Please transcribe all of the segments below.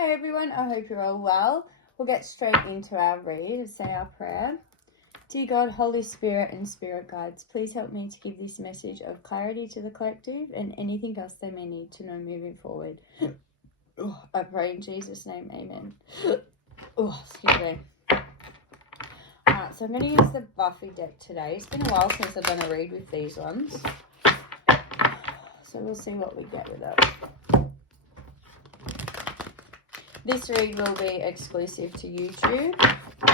Hey everyone, I hope you're all well. We'll get straight into our read and say our prayer. Dear God, Holy Spirit and Spirit Guides, please help me to give this message of clarity to the collective and anything else they may need to know moving forward. I pray in Jesus' name, amen. Excuse me. Alright, so I'm going to use the Buffy deck today. It's been a while since I've done a read with these ones. So we'll see what we get with it. This read will be exclusive to YouTube,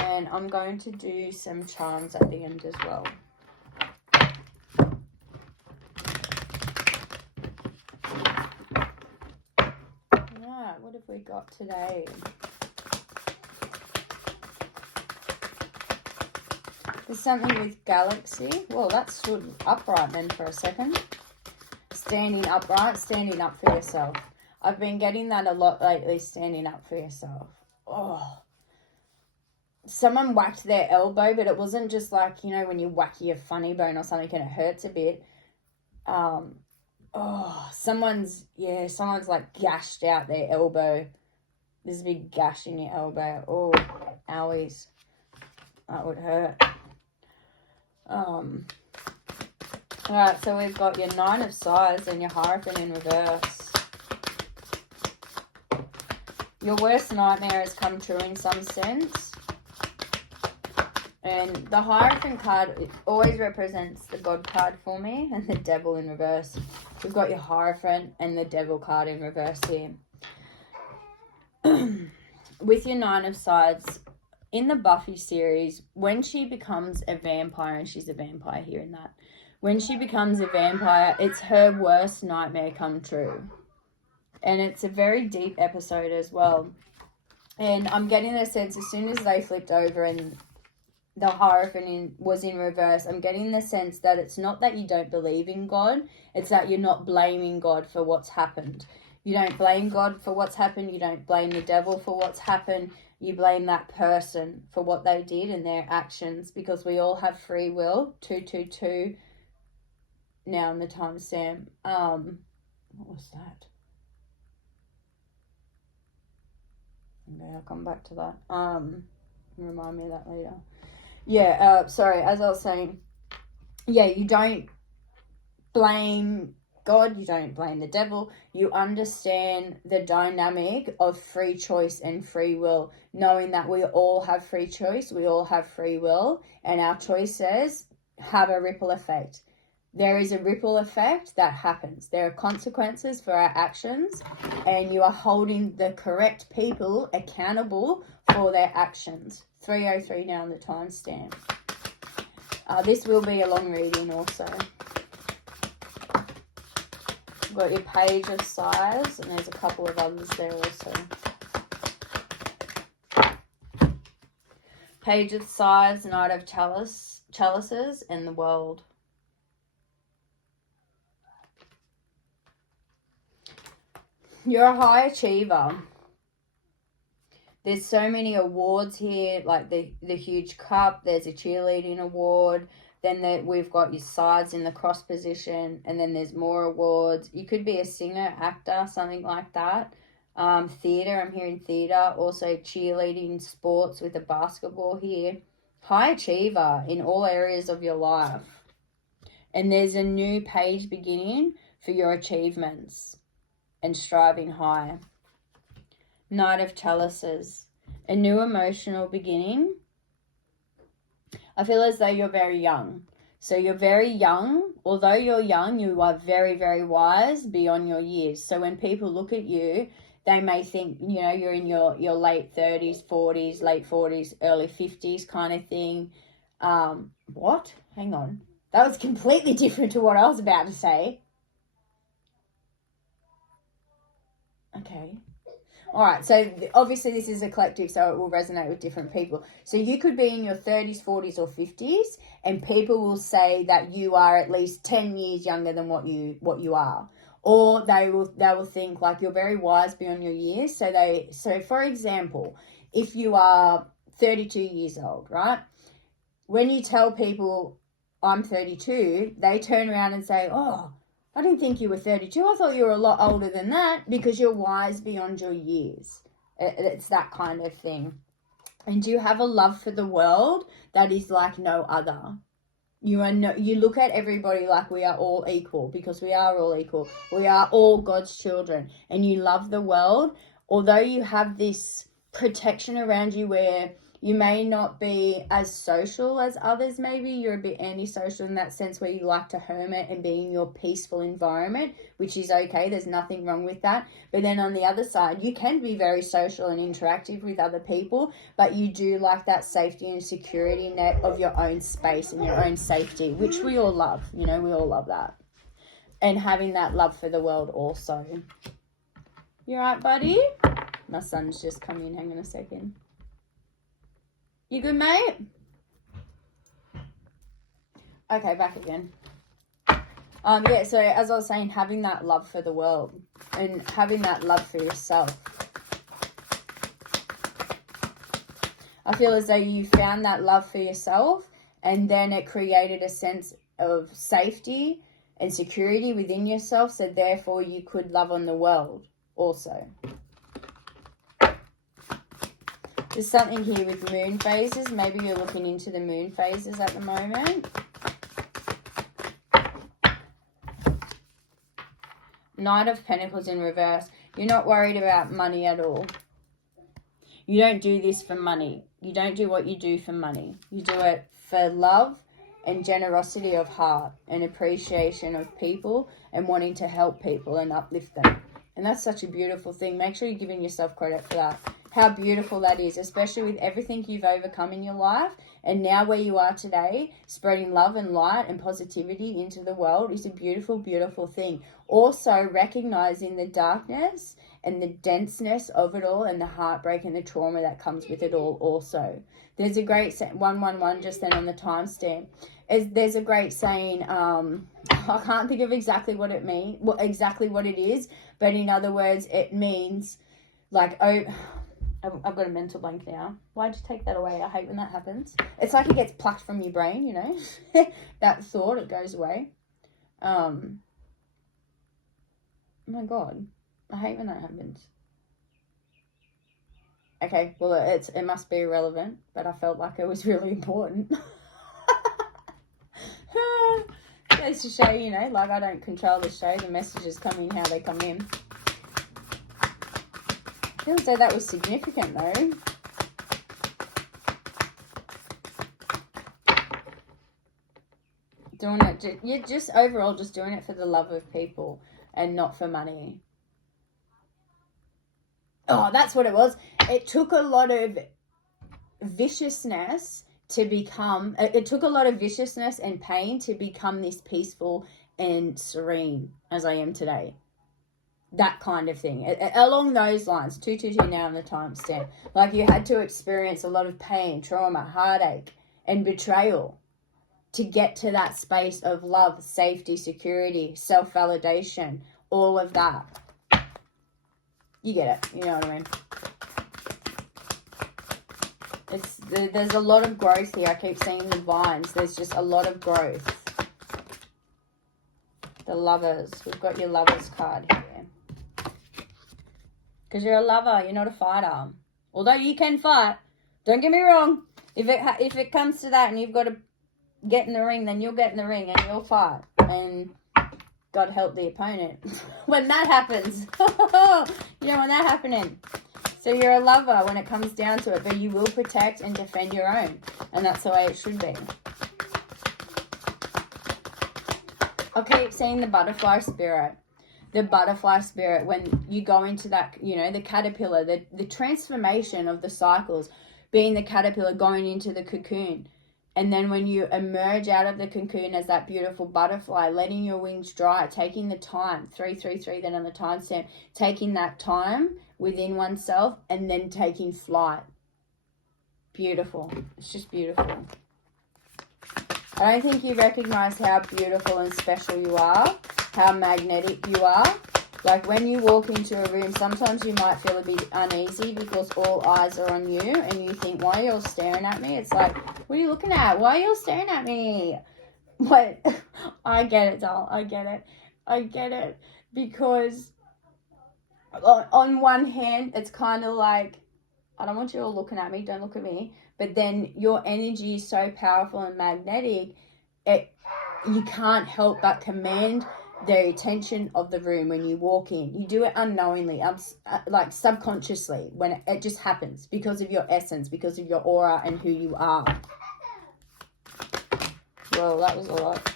and I'm going to do some charms at the end as well. Alright, what have we got today? There's something with galaxy. Well, that stood upright then for a second. Standing upright, standing up for yourself. I've been getting that a lot lately, standing up for yourself. Oh. Someone whacked their elbow, but it wasn't just like, you know, when you whack your funny bone or something and it hurts a bit. Someone's like gashed out their elbow. There's a big gash in your elbow. Oh, owies. That would hurt. Alright, so we've got your Nine of Swords and your Hierophant in reverse. Your worst nightmare has come true in some sense. And the Hierophant card, it always represents the God card for me and the Devil in reverse. We've got your Hierophant and the Devil card in reverse here. With your Nine of Swords, in the Buffy series, when she becomes a vampire, and she's a vampire here in that, when she becomes a vampire, it's her worst nightmare come true. And it's a very deep episode as well. And I'm getting a sense, as soon as they flipped over and the Hierophant was in reverse, I'm getting the sense that it's not that you don't believe in God, it's that you're not blaming God for what's happened. You don't blame God for what's happened, you don't blame the devil for what's happened, you blame that person for what they did and their actions, because we all have free will. 222 now in the timestamp. What was that? Okay, I'll come back to that. Remind me of that later. Yeah, sorry, as I was saying, yeah, you don't blame God, you don't blame the devil. You understand the dynamic of free choice and free will, knowing that we all have free choice, we all have free will, and our choices have a ripple effect. There is a ripple effect that happens. There are consequences for our actions, and you are holding the correct people accountable for their actions. 303 now on the timestamp. This will be a long reading also. You've got your Page of Scythes, and there's a couple of others there also. Page of Scythes, Knight of Chalices, and the World. You're a high achiever. There's so many awards here, like the huge cup. There's a cheerleading award. Then we've got your sides in the cross position. And then there's more awards. You could be a singer, actor, something like that. Theatre, I'm hearing theatre. Also cheerleading, sports with a basketball here. High achiever in all areas of your life. And there's a new page beginning for your achievements and striving high. Knight of Chalices, a new emotional beginning. I feel as though you're very young. So you're very young. Although you're young, you are very, very wise beyond your years. So when people look at you, they may think, you know, you're in your late 30s, 40s, late 40s, early 50s kind of thing. What? Hang on. That was completely different to what I was about to say. Okay. All right, so obviously this is a collective, so it will resonate with different people. So you could be in your 30s, 40s, or 50s, and people will say that you are at least 10 years younger than what you are. Or they will think like you're very wise beyond your years. So for example, if you are 32 years old, right? When you tell people I'm 32, they turn around and say, "Oh, I didn't think you were 32. I thought you were a lot older than that," because you're wise beyond your years. It's that kind of thing. And you have a love for the world that is like no other. You look at everybody like we are all equal, because we are all equal. We are all God's children, and you love the world. Although you have this protection around you where you may not be as social as others, maybe you're a bit antisocial in that sense, where you like to hermit and be in your peaceful environment, which is okay. There's nothing wrong with that. But then on the other side, you can be very social and interactive with other people, but you do like that safety and security net of your own space and your own safety, which we all love. We all love that. And having that love for the world also. You alright, buddy? My son's just come in. Hang on a second. You good, mate? Okay, back again. Yeah, so as I was saying, having that love for the world and having that love for yourself. I feel as though you found that love for yourself, and then it created a sense of safety and security within yourself, so therefore you could love on the world also. There's something here with moon phases. Maybe you're looking into the moon phases at the moment. Knight of Pentacles in reverse. You're not worried about money at all. You don't do this for money. You don't do what you do for money. You do it for love and generosity of heart and appreciation of people and wanting to help people and uplift them. And that's such a beautiful thing. Make sure you're giving yourself credit for that. How beautiful that is, especially with everything you've overcome in your life. And now where you are today, spreading love and light and positivity into the world is a beautiful, beautiful thing. Also recognizing the darkness and the denseness of it all and the heartbreak and the trauma that comes with it all also. There's a great 111 just then on the timestamp. There's a great saying, I can't think of exactly what it means, exactly what it is, but in other words, it means like, oh, I've got a mental blank now. Why'd you take that away? I hate when that happens. It's like it gets plucked from your brain, that thought, it goes away. Oh my God. I hate when that happens. Okay, well, it must be irrelevant, but I felt like it was really important. Goes to show, like I don't control the show. The messages come in how they come in. I feel as though that was significant, though. Doing it, you're just overall just doing it for the love of people and not for money. Oh, that's what it was. It took a lot of viciousness to become, it took a lot of viciousness and pain to become this peaceful and serene as I am today. That kind of thing. Along those lines, 222 now on the timestamp. Like you had to experience a lot of pain, trauma, heartache, and betrayal to get to that space of love, safety, security, self-validation, all of that. You get it. You know what I mean? There's a lot of growth here. I keep seeing the vines. There's just a lot of growth. The lovers. We've got your lovers card here. Because you're a lover. You're not a fighter. Although you can fight. Don't get me wrong. If it comes to that and you've got to get in the ring, then you'll get in the ring and you'll fight. And God help the opponent. When that happens. You don't want that happening. So you're a lover when it comes down to it, but you will protect and defend your own. And that's the way it should be. I keep seeing the butterfly spirit. The butterfly spirit, when you go into that, the caterpillar, the transformation of the cycles, being the caterpillar, going into the cocoon. And then when you emerge out of the cocoon as that beautiful butterfly, letting your wings dry, taking the time, 333 then on the timestamp, taking that time within oneself and then taking flight. Beautiful. It's just beautiful. I don't think you recognize how beautiful and special you are, how magnetic you are. Like when you walk into a room, sometimes you might feel a bit uneasy because all eyes are on you and you think, why are you all staring at me? It's like, what are you looking at? Why are you all staring at me? But I get it, doll. I get it. Because on one hand, it's kind of like, I don't want you all looking at me, don't look at me, but then your energy is so powerful and magnetic, you can't help but command the attention of the room when you walk in. You do it unknowingly, like subconsciously, when it just happens because of your essence, because of your aura and who you are. Well, that was a lot.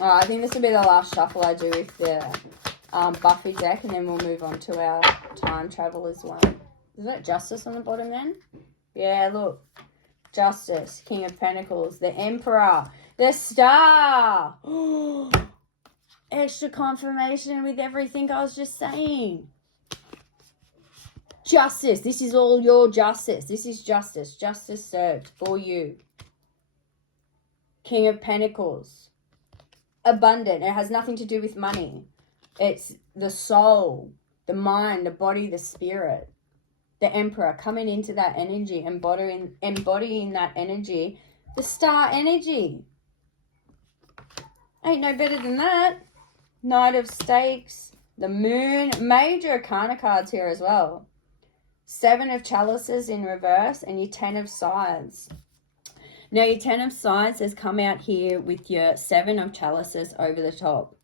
Alright, I think this will be the last shuffle I do with the Buffy deck, and then we'll move on to our time travelers one. Is that Justice on the bottom then? Yeah, look. Justice, King of Pentacles, the Emperor, the Star. Extra confirmation with everything I was just saying. Justice. This is all your justice. This is justice. Justice served for you. King of Pentacles. Abundant. It has nothing to do with money. It's the soul, the mind, the body, the spirit. The Emperor coming into that energy, embodying that energy. The star energy. Ain't no better than that. Knight of Stakes. The Moon. Major Arcana cards here as well. 7 of Chalices in reverse and your 10 of Swords. Now, your 10 of Swords has come out here with your 7 of Chalices over the top.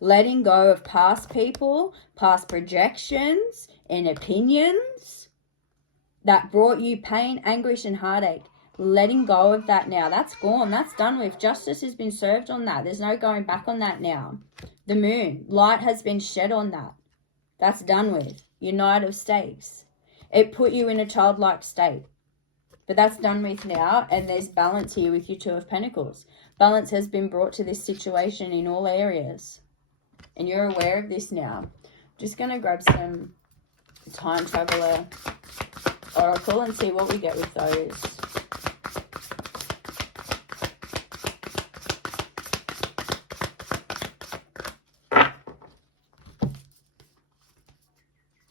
Letting go of past people, past projections and opinions that brought you pain, anguish, and heartache. Letting go of that now. That's gone. That's done with. Justice has been served on that. There's no going back on that now. The Moon. Light has been shed on that. That's done with. Your Knight of Stakes. It put you in a childlike state. But that's done with now, and there's balance here with your 2 of Pentacles. Balance has been brought to this situation in all areas. And you're aware of this now. Just going to grab some Time Traveler Oracle and see what we get with those.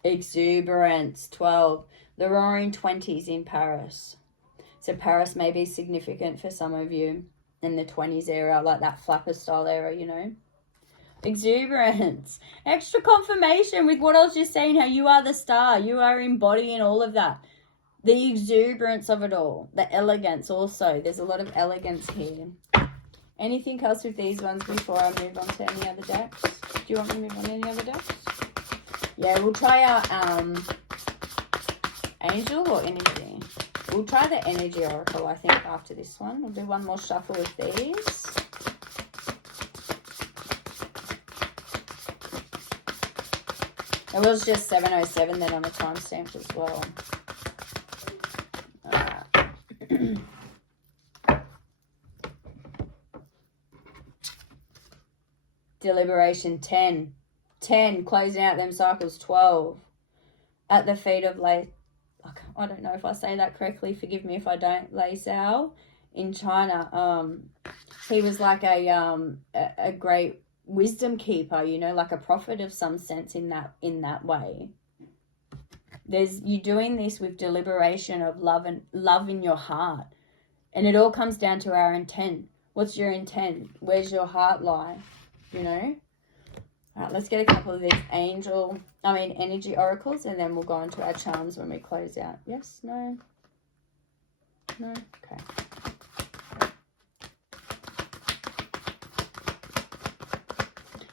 Exuberance, 12. The Roaring 20s in Paris. So Paris may be significant for some of you in the 20s era, like that flapper style era, you know. Exuberance. Extra confirmation with what I was just saying, how you are the star. You are embodying all of that. The exuberance of it all. The elegance also. There's a lot of elegance here. Anything else with these ones before I move on to any other decks? Do you want me to move on to any other decks? Yeah, we'll try our Angel or Energy. We'll try the Energy Oracle, I think, after this one. We'll do one more shuffle with these. It was just 7:07 then on a timestamp as well. Deliberation, 10. 10, closing out them cycles, 12. At the feet of I don't know if I say that correctly, forgive me if I don't, Lei Sao in China. He was like a great wisdom keeper, you know, like a prophet of some sense in that way. You doing this with deliberation of love in your heart. And it all comes down to our intent. What's your intent? Where's your heart lie? You know? All right, let's get a couple of these energy oracles, and then we'll go into our charms when we close out. Yes? No? No? Okay.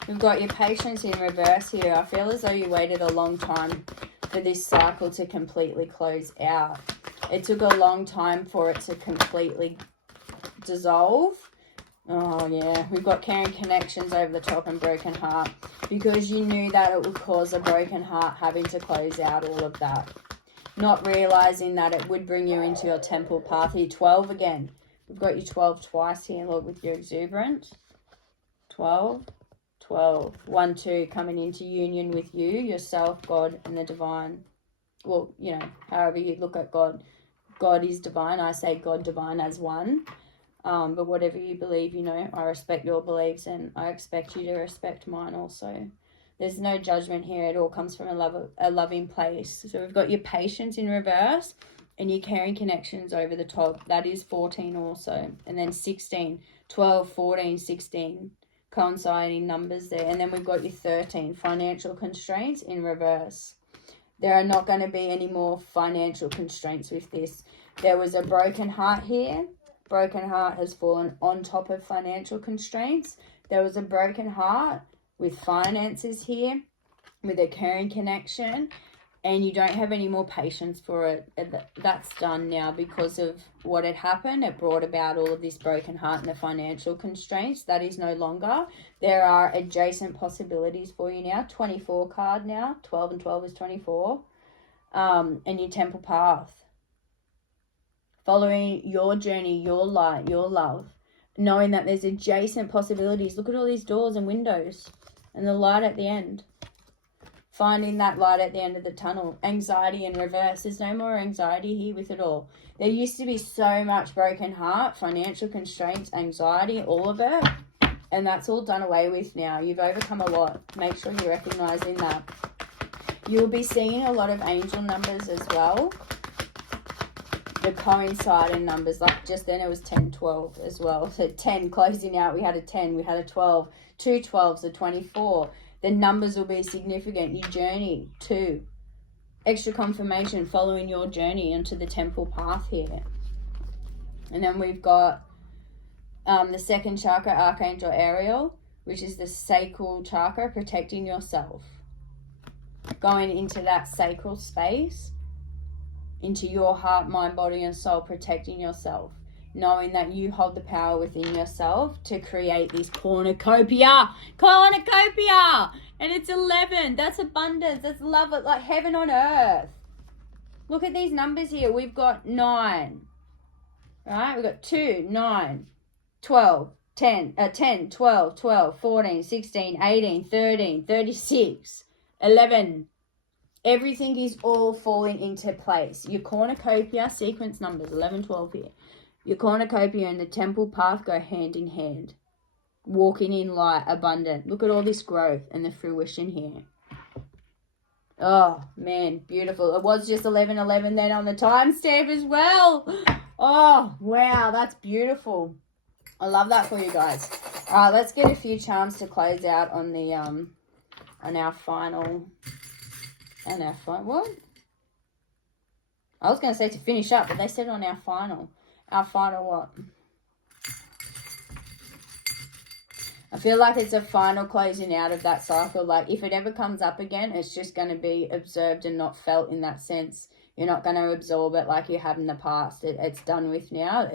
We've got your Patience in reverse here. I feel as though you waited a long time for this cycle to completely close out. It took a long time for it to completely dissolve. Oh, yeah. We've got Caring Connections over the top and Broken Heart, because you knew that it would cause a broken heart having to close out all of that. Not realizing that it would bring you into your temple path. Here, 12 again. We've got you 12 twice here, Lord, with your exuberant. 12. 12. 1, 2, coming into union with you, yourself, God, and the divine. Well, you know, however you look at God. God is divine. I say God divine as one. But whatever you believe, you know, I respect your beliefs and I expect you to respect mine also. There's no judgment here. It all comes from a loving place. So we've got your Patience in reverse and your Caring Connections over the top. That is 14 also. And then 16, 12, 14, 16. coinciding numbers there. And then we've got your 13, financial constraints in reverse. There are not going to be any more financial constraints with this. There was a broken heart here. Broken heart has fallen on top of financial constraints. There was a broken heart with finances here, with a caring connection, and you don't have any more patience for it. That's done now because of what had happened. It brought about all of this broken heart and the financial constraints. That is no longer. There are adjacent possibilities for you now. 24 card now. 12 and 12 is 24. And your temple path. Following your journey, your light, your love. Knowing that there's adjacent possibilities. Look at all these doors and windows. And the light at the end. Finding that light at the end of the tunnel. Anxiety in reverse. There's no more anxiety here with it all. There used to be so much broken heart, financial constraints, anxiety, all of it. And that's all done away with now. You've overcome a lot. Make sure you're recognizing that. You'll be seeing a lot of angel numbers as well. The coinciding numbers. Like just then it was 10, 12 as well. So 10 closing out. We had a 10. We had a 12. 2 12s are 24. The numbers will be significant. Your journey, 2. Extra confirmation following your journey into the temple path here. And then we've got the second chakra, Archangel Ariel, which is the sacral chakra, protecting yourself. Going into that sacral space, into your heart, mind, body, and soul, protecting yourself. Knowing that you hold the power within yourself to create this cornucopia. Cornucopia! And it's 11. That's abundance. That's love. Like heaven on earth. Look at these numbers here. We've got 9. Right? We've got 2, 9, 12, 10, 12, 12, 14, 16, 18, 13, 36, 11. Everything is all falling into place. Your cornucopia, sequence numbers, 11, 12 here. Your cornucopia and the temple path go hand in hand. Walking in light, abundant. Look at all this growth and the fruition here. Oh, man, beautiful. It was just 11:11 then on the timestamp as well. Oh, wow, that's beautiful. I love that for you guys. All right, let's get a few charms to close out on the on our final. What? I was going to say to finish up, but they said on our final. Our final what? I feel like it's a final closing out of that cycle. Like if it ever comes up again, it's just going to be observed and not felt in that sense. You're not going to absorb it like you have in the past. It's done with now.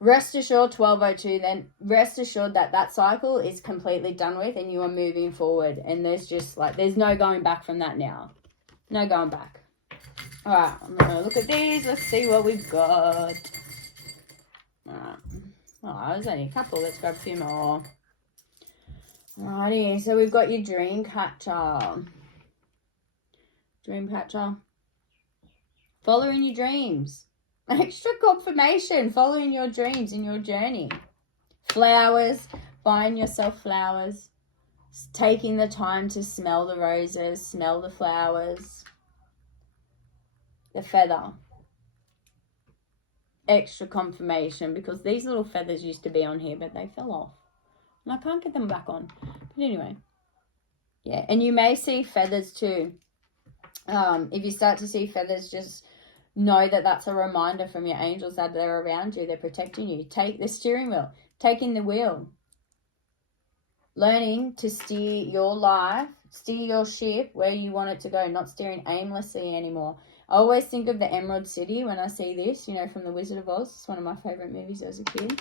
Rest assured, 1202, then rest assured that that cycle is completely done with and you are moving forward. And there's no going back from that now. No going back. All right, I'm going to look at these. Let's see what we've got. All right. Oh, there's only a couple. Let's grab a few more. Alrighty, so we've got your dream catcher. Dream catcher. Following your dreams. Extra confirmation. Following your dreams in your journey. Flowers. Buying yourself flowers. Taking the time to smell the roses. Smell the flowers. The feather. Extra confirmation, because these little feathers used to be on here, but they fell off. And I can't get them back on. But anyway. Yeah, and you may see feathers too. If you start to see feathers, just know that that's a reminder from your angels that they're around you. They're protecting you. Take the steering wheel. Taking the wheel. Learning to steer your life, steer your ship where you want it to go, not steering aimlessly anymore. I always think of the Emerald City when I see this, from the Wizard of Oz. It's one of my favourite movies as a kid.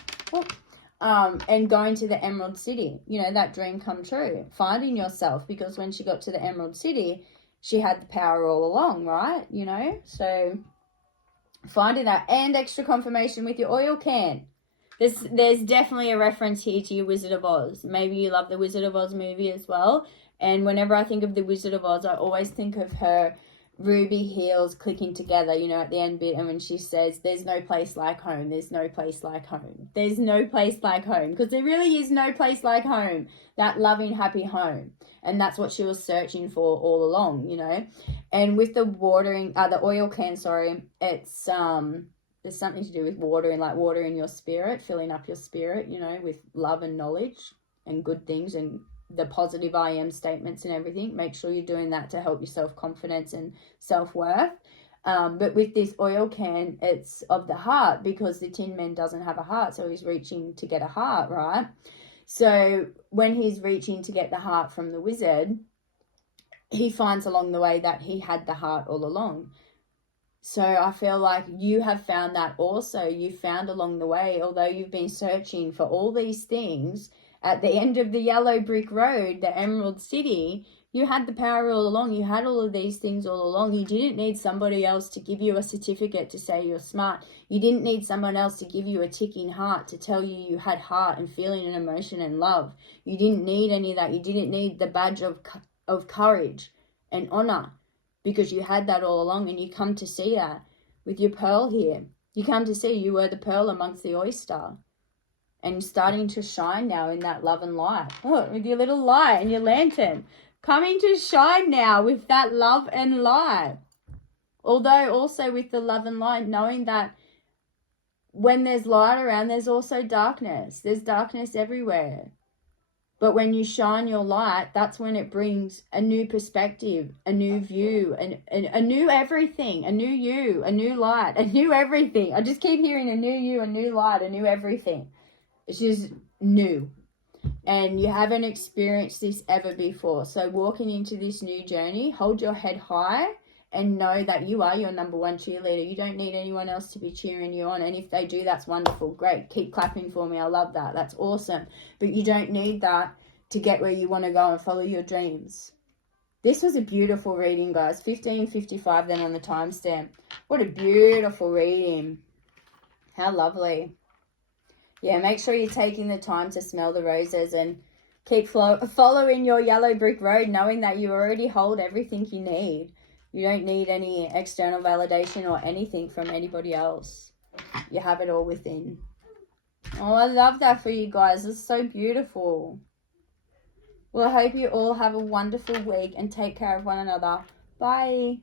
And going to the Emerald City, that dream come true. Finding yourself, because when she got to the Emerald City, she had the power all along, right? So finding that, and extra confirmation with your oil can. There's definitely a reference here to your Wizard of Oz. Maybe you love the Wizard of Oz movie as well. And whenever I think of the Wizard of Oz, I always think of her ruby heels clicking together, at the end bit, and when she says, there's no place like home, there's no place like home, there's no place like home, because there really is no place like home, that loving, happy home. And that's what she was searching for all along, And with the the oil can, it's there's something to do with watering, like watering your spirit, filling up your spirit, with love and knowledge and good things and the positive I am statements and everything. Make sure you're doing that to help your self-confidence and self-worth. But with this oil can, it's of the heart, because the Tin Man doesn't have a heart, so he's reaching to get a heart, right? So when he's reaching to get the heart from the wizard, he finds along the way that he had the heart all along. So I feel like you have found that also. You found along the way, although you've been searching for all these things, at the end of the yellow brick road, the Emerald City, you had the power all along. You had all of these things all along. You didn't need somebody else to give you a certificate to say you're smart. You didn't need someone else to give you a ticking heart to tell you you had heart and feeling and emotion and love. You didn't need any of that. You didn't need the badge of courage and honor, because you had that all along, and you come to see that with your pearl here. You come to see you were the pearl amongst the oyster, and starting to shine now in that love and light. Oh, with your little light and your lantern. Coming to shine now with that love and light. Although also with the love and light, knowing that when there's light around, there's also darkness. There's darkness everywhere. But when you shine your light, that's when it brings a new perspective, a new view, and a new everything, a new you, a new light, a new everything. I just keep hearing a new you, a new light, a new everything. It's just new. And you haven't experienced this ever before. So walking into this new journey, hold your head high and know that you are your number one cheerleader. You don't need anyone else to be cheering you on. And if they do, that's wonderful. Great. Keep clapping for me. I love that. That's awesome. But you don't need that to get where you want to go and follow your dreams. This was a beautiful reading, guys. 15:55 then on the timestamp. What a beautiful reading. How lovely. Yeah, make sure you're taking the time to smell the roses and keep following your yellow brick road, knowing that you already hold everything you need. You don't need any external validation or anything from anybody else. You have it all within. Oh, I love that for you guys. It's so beautiful. Well, I hope you all have a wonderful week and take care of one another. Bye.